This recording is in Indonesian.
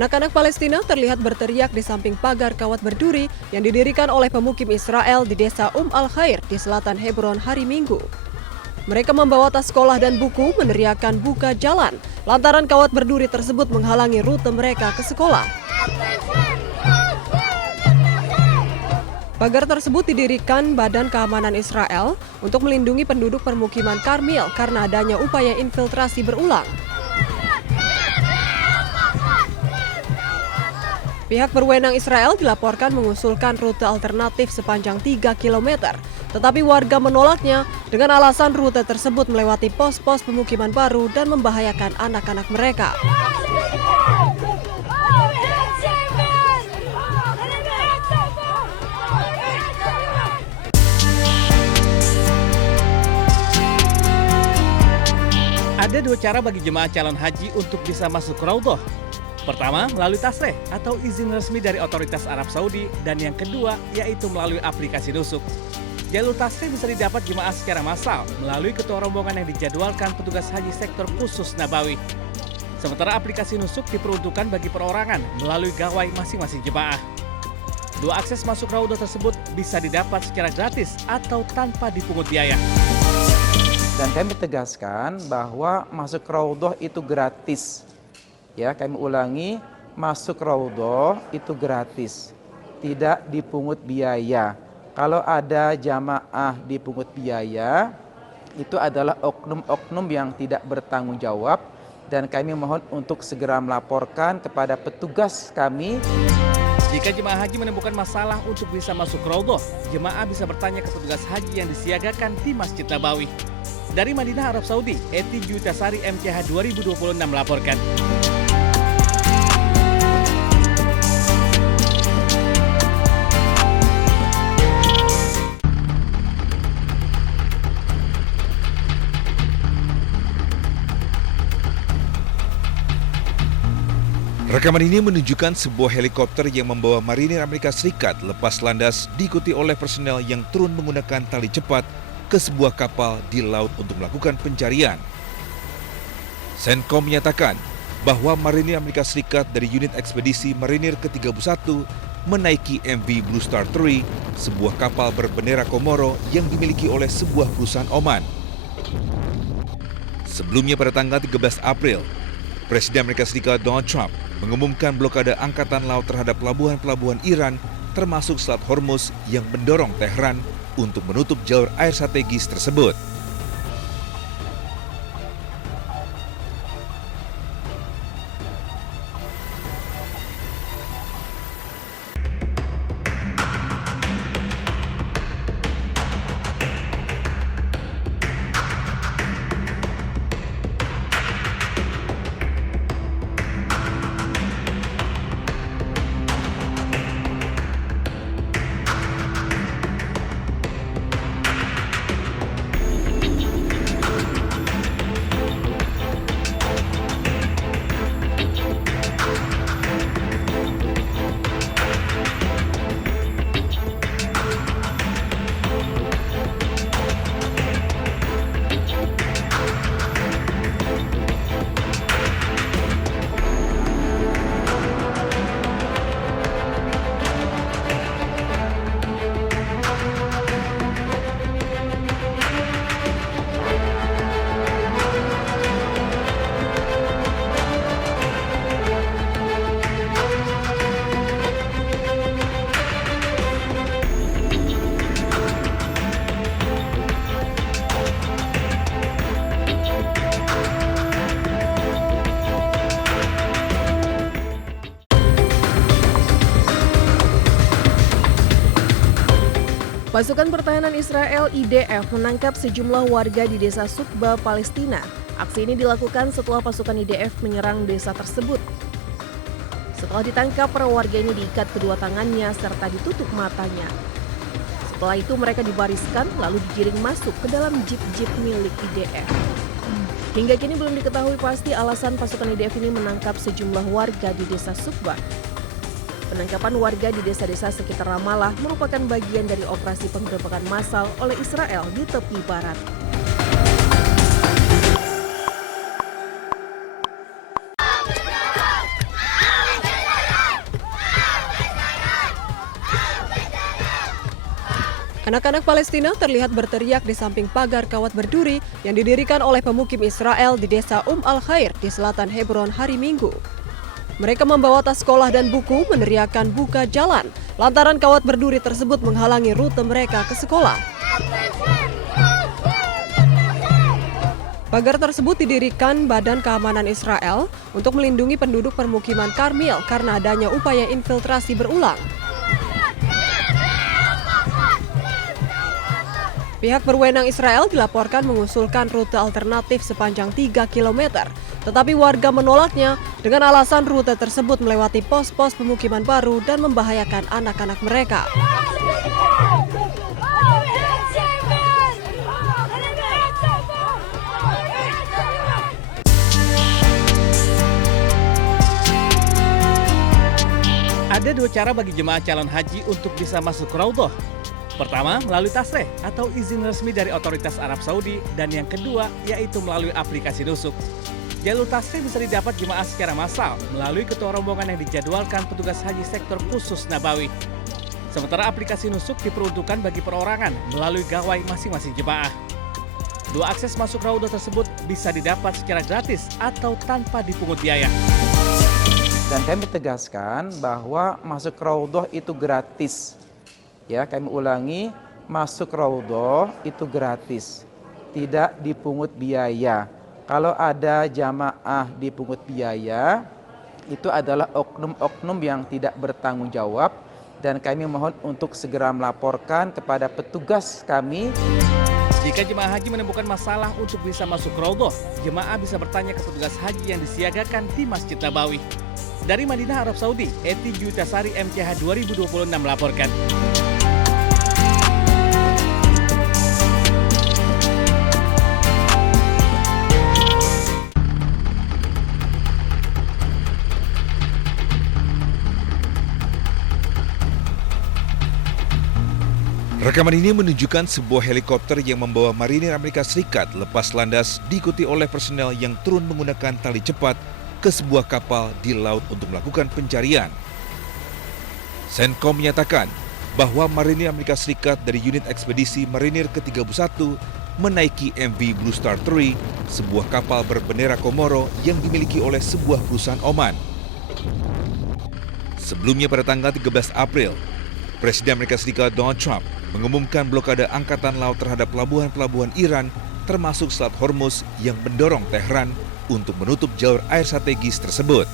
Anak-anak Palestina terlihat berteriak di samping pagar kawat berduri yang didirikan oleh pemukim Israel di desa Al-Khair di selatan Hebron hari Minggu. Mereka membawa tas sekolah dan buku meneriakkan buka jalan lantaran kawat berduri tersebut menghalangi rute mereka ke sekolah. Pagar tersebut didirikan Badan Keamanan Israel untuk melindungi penduduk permukiman Karmil karena adanya upaya infiltrasi berulang. Pihak berwenang Israel dilaporkan mengusulkan rute alternatif sepanjang 3 km, tetapi warga menolaknya dengan alasan rute tersebut melewati pos-pos pemukiman baru dan membahayakan anak-anak mereka. Ada dua cara bagi jemaah calon haji untuk bisa masuk Raudhah. Pertama, melalui tasreh atau izin resmi dari otoritas Arab Saudi, dan yang kedua yaitu melalui aplikasi nusuk. Jalur tasreh bisa didapat jemaah secara massal melalui ketua rombongan yang dijadwalkan petugas haji sektor khusus Nabawi. Sementara aplikasi nusuk diperuntukkan bagi perorangan melalui gawai masing-masing jemaah. Dua akses masuk Raudhah tersebut bisa didapat secara gratis atau tanpa dipungut biaya. Dan kami tegaskan bahwa masuk Raudhah itu gratis. Ya, kami ulangi, masuk Raudhah itu gratis, tidak dipungut biaya. Kalau ada jamaah dipungut biaya, itu adalah oknum-oknum yang tidak bertanggung jawab, dan kami mohon untuk segera melaporkan kepada petugas kami. Jika jemaah haji menemukan masalah untuk bisa masuk Raudhah, jemaah bisa bertanya ke petugas haji yang disiagakan di Masjid Nabawi. Dari Madinah, Arab Saudi, Eti Jutasari MCH 2026 melaporkan. Rekaman ini menunjukkan sebuah helikopter yang membawa marinir Amerika Serikat lepas landas diikuti oleh personel yang turun menggunakan tali cepat ke sebuah kapal di laut untuk melakukan pencarian. CENTCOM menyatakan bahwa marinir Amerika Serikat dari unit ekspedisi marinir ke-31 menaiki MV Blue Star 3, sebuah kapal berbendera Komoro yang dimiliki oleh sebuah perusahaan Oman. Sebelumnya pada tanggal 13 April, Presiden Amerika Serikat Donald Trump mengumumkan blokade angkatan laut terhadap pelabuhan-pelabuhan Iran termasuk Selat Hormuz yang mendorong Tehran untuk menutup jalur air strategis tersebut. Pasukan Pertahanan Israel IDF menangkap sejumlah warga di desa Sukba, Palestina. Aksi ini dilakukan setelah pasukan IDF menyerang desa tersebut. Setelah ditangkap, para warga ini diikat kedua tangannya serta ditutup matanya. Setelah itu mereka dibariskan lalu digiring masuk ke dalam jeep-jeep milik IDF. Hingga kini belum diketahui pasti alasan pasukan IDF ini menangkap sejumlah warga di desa Sukba. Penangkapan warga di desa-desa sekitar Ramallah merupakan bagian dari operasi penggerebekan massal oleh Israel di tepi barat. Anak-anak Palestina terlihat berteriak di samping pagar kawat berduri yang didirikan oleh pemukim Israel di desa Al-Khair di selatan Hebron hari Minggu. Mereka membawa tas sekolah dan buku meneriakkan buka jalan lantaran kawat berduri tersebut menghalangi rute mereka ke sekolah. Pagar tersebut didirikan Badan Keamanan Israel untuk melindungi penduduk permukiman Karmil karena adanya upaya infiltrasi berulang. Pihak berwenang Israel dilaporkan mengusulkan rute alternatif sepanjang 3 km, tetapi warga menolaknya dengan alasan rute tersebut melewati pos-pos pemukiman baru dan membahayakan anak-anak mereka. Ada dua cara bagi jemaah calon haji untuk bisa masuk Raudhah. Pertama, melalui tasreh atau izin resmi dari otoritas Arab Saudi, dan yang kedua yaitu melalui aplikasi nusuk. Jalur tasreh bisa didapat jemaah secara massal melalui ketua rombongan yang dijadwalkan petugas haji sektor khusus Nabawi. Sementara aplikasi nusuk diperuntukkan bagi perorangan melalui gawai masing-masing jemaah. Dua akses masuk Raudhah tersebut bisa didapat secara gratis atau tanpa dipungut biaya. Dan kami tegaskan bahwa masuk Raudhah itu gratis. Ya, kami ulangi, masuk Raudhah itu gratis, tidak dipungut biaya. Kalau ada jamaah dipungut biaya, itu adalah oknum-oknum yang tidak bertanggung jawab, dan kami mohon untuk segera melaporkan kepada petugas kami. Jika jemaah haji menemukan masalah untuk bisa masuk Raudhah, jemaah bisa bertanya ke petugas haji yang disiagakan di Masjid Nabawi. Dari Madinah, Arab Saudi, Eti Jutasari MCH 2026 melaporkan. Rekaman ini menunjukkan sebuah helikopter yang membawa marinir Amerika Serikat lepas landas diikuti oleh personel yang turun menggunakan tali cepat ke sebuah kapal di laut untuk melakukan pencarian. CENTCOM menyatakan bahwa marinir Amerika Serikat dari unit ekspedisi marinir ke-31 menaiki MV Blue Star 3, sebuah kapal berbendera Komoro yang dimiliki oleh sebuah perusahaan Oman. Sebelumnya pada tanggal 13 April, Presiden Amerika Serikat Donald Trump mengumumkan blokade angkatan laut terhadap pelabuhan-pelabuhan Iran termasuk Selat Hormuz yang mendorong Tehran untuk menutup jalur air strategis tersebut.